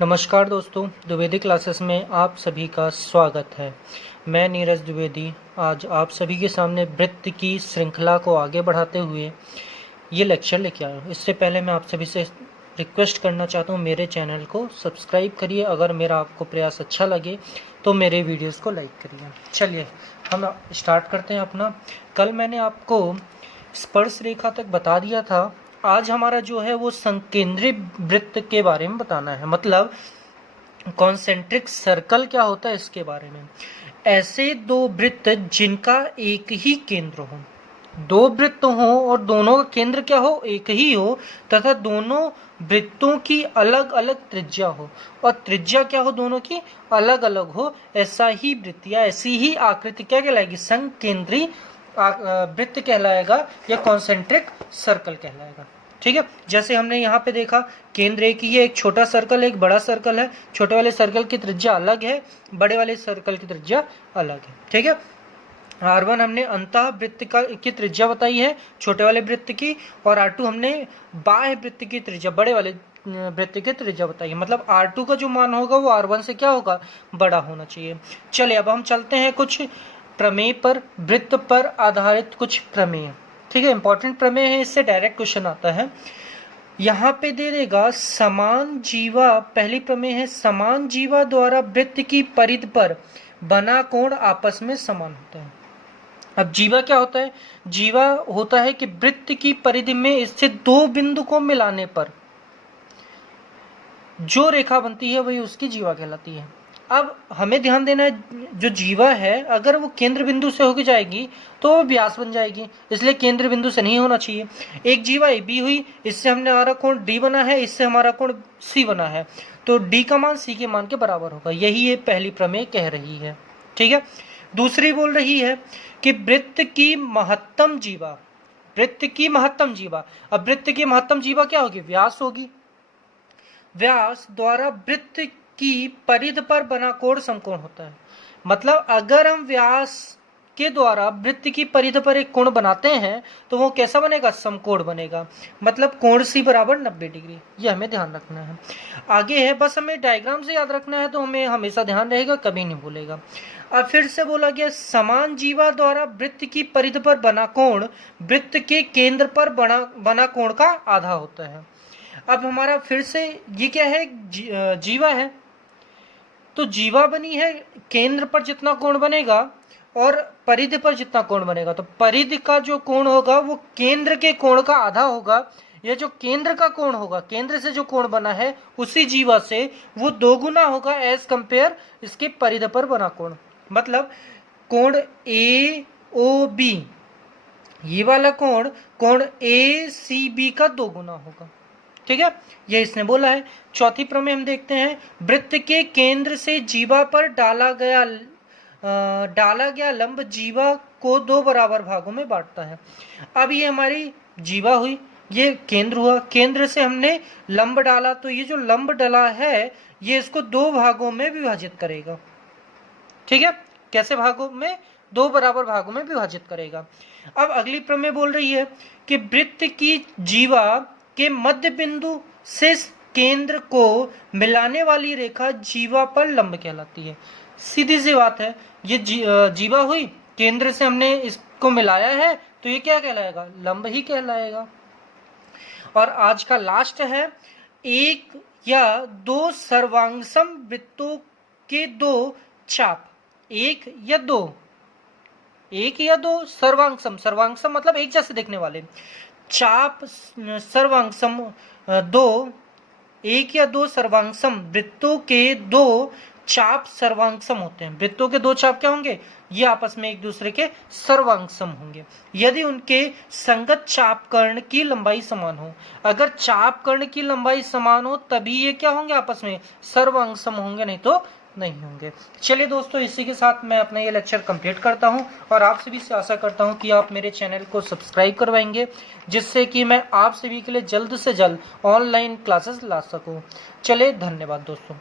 नमस्कार दोस्तों, द्विवेदी क्लासेस में आप सभी का स्वागत है। मैं नीरज द्विवेदी आज आप सभी के सामने वृत्त की श्रृंखला को आगे बढ़ाते हुए ये लेक्चर लेके आया हूँ। इससे पहले मैं आप सभी से रिक्वेस्ट करना चाहता हूँ, मेरे चैनल को सब्सक्राइब करिए। अगर मेरा आपको प्रयास अच्छा लगे तो मेरे वीडियोस को लाइक करिए। चलिए हम स्टार्ट करते हैं अपना। कल मैंने आपको स्पर्श रेखा तक बता दिया था। आज हमारा जो है वो संकेंद्री वृत्त के बारे में बताना है, मतलब कॉन्सेंट्रिक सर्कल क्या होता है इसके बारे में। ऐसे दो वृत्त जिनका एक ही केंद्र हो, दो वृत्त हो और दोनों का केंद्र क्या हो, एक ही हो, तथा दोनों वृत्तों की अलग अलग त्रिज्या हो और त्रिज्या क्या हो, दोनों की अलग अलग हो। ऐसा ही वृत्त या ऐसी ही आकृति क्या कहलाएगी, संकेंद्री वृत्त कहलाएगा या कॉन्सेंट्रिक सर्कल कहलाएगा। ठीक है, जैसे हमने यहाँ पे देखा केंद्र एक ही है, एक छोटा सर्कल है, एक बड़ा सर्कल है। छोटे वाले सर्कल की त्रिज्या अलग है, बड़े वाले सर्कल की त्रिज्या अलग है। ठीक है, R1 हमने अंतः वृत्त की त्रिज्या बताई है छोटे वाले वृत्त की, और R2 हमने बाह्य वृत्त की त्रिज्या बड़े वाले वृत्त की त्रिज्या बताई है। मतलब R2 का जो मान होगा वो R1 से क्या होगा, बड़ा होना चाहिए। चलिए अब हम चलते हैं कुछ प्रमेय पर, वृत्त पर आधारित कुछ प्रमेय। ठीक है, इंपॉर्टेंट प्रमेय है, इससे डायरेक्ट क्वेश्चन आता है। यहाँ पे दे देगा समान जीवा, पहली प्रमेय है, समान जीवा द्वारा वृत्त की परिधि पर बना कोण आपस में समान होता है। अब जीवा क्या होता है, जीवा होता है कि वृत्त की परिधि में स्थित दो बिंदु को मिलाने पर जो रेखा बनती है वही उसकी जीवा कहलाती है। अब हमें ध्यान देना है, जो जीवा है अगर वो केंद्र बिंदु से होकर जाएगी तो वो व्यास बन जाएगी, इसलिए केंद्र बिंदु से नहीं होना चाहिए। एक जीवा ए बी हुई, इससे हमने हमारा कोण डी बना है, इससे हमारा कोण सी बना है, तो डी का मान सी के मान के बराबर होगा। यही ये पहली प्रमेय कह रही है। ठीक है, दूसरी बोल रही है कि वृत्त की महत्तम जीवा, वृत्त की महत्तम जीवा। अब वृत्त की महत्तम जीवा क्या होगी, व्यास होगी। व्यास द्वारा वृत्त की परिधि पर बना कोण समकोण होता है। मतलब अगर हम व्यास के द्वारा वृत्त की परिधि पर एक कोण बनाते हैं तो वो कैसा बनेगा, समकोण बनेगा। मतलब कोण सी बराबर 90 डिग्री, ये हमें ध्यान रखना है। आगे है, बस हमें डायग्राम से याद रखना है तो हमें हमेशा ध्यान रहेगा, कभी नहीं भूलेगा। अब फिर से बोला गया समान जीवा द्वारा वृत्त की परिधि पर बना कोण वृत्त के केंद्र पर बना कोण का आधा होता है। अब हमारा फिर से ये क्या है, जीवा है, तो जीवा बनी है, केंद्र पर जितना कोण बनेगा और परिधि पर जितना कोण बनेगा, तो परिधि का जो कोण होगा वो केंद्र के कोण का आधा होगा। यह जो केंद्र का कोण होगा, केंद्र से जो कोण बना है उसी जीवा से वो दोगुना होगा एज कंपेयर इसके परिधि पर बना कोण। मतलब कोण ए ओ बी, ये वाला कोण ए सी बी का दोगुना होगा। ठीक है, ये इसने बोला है। चौथी प्रमेय हम देखते हैं, वृत्त के केंद्र से जीवा पर डाला गया लंब जीवा को दो बराबर भागों में बांटता है। अब ये हमारी जीवा हुई, ये केंद्र हुआ, केंद्र से हमने लंब डाला, तो ये जो लंब डला है ये इसको दो भागों में विभाजित करेगा। ठीक है, कैसे भागों में, दो बराबर भागों में विभाजित करेगा। अब अगली प्रमेय बोल रही है कि वृत्त की जीवा के मध्य बिंदु से केंद्र को मिलाने वाली रेखा जीवा पर लंब कहलाती है। सीधी सी बात है, ये जीवा हुई, केंद्र से हमने इसको मिलाया है तो ये क्या कहलाएगा, लंब ही कहलाएगा। और आज का लास्ट है, एक या दो सर्वांगसम वृत्तों के दो चाप, एक या दो सर्वांगसम, सर्वांगसम मतलब एक जैसे दिखने वाले, चाप सर्वांगसम दो, एक या दो सर्वांगसम वृत्तों के दो चाप सर्वांगसम होते हैं। वृत्तों के दो चाप क्या होंगे, ये आपस में एक दूसरे के सर्वांगसम होंगे यदि उनके संगत चाप कर्ण की लंबाई समान हो। अगर चाप कर्ण की लंबाई समान हो तभी ये क्या होंगे, आपस में सर्वांगसम होंगे, नहीं तो नहीं होंगे। चलिए दोस्तों, इसी के साथ मैं अपना ये लेक्चर कंप्लीट करता हूं और आप सभी से आशा करता हूं कि आप मेरे चैनल को सब्सक्राइब करवाएंगे, जिससे कि मैं आप सभी के लिए जल्द से जल्द ऑनलाइन क्लासेस ला सकूं। चलिए, धन्यवाद दोस्तों।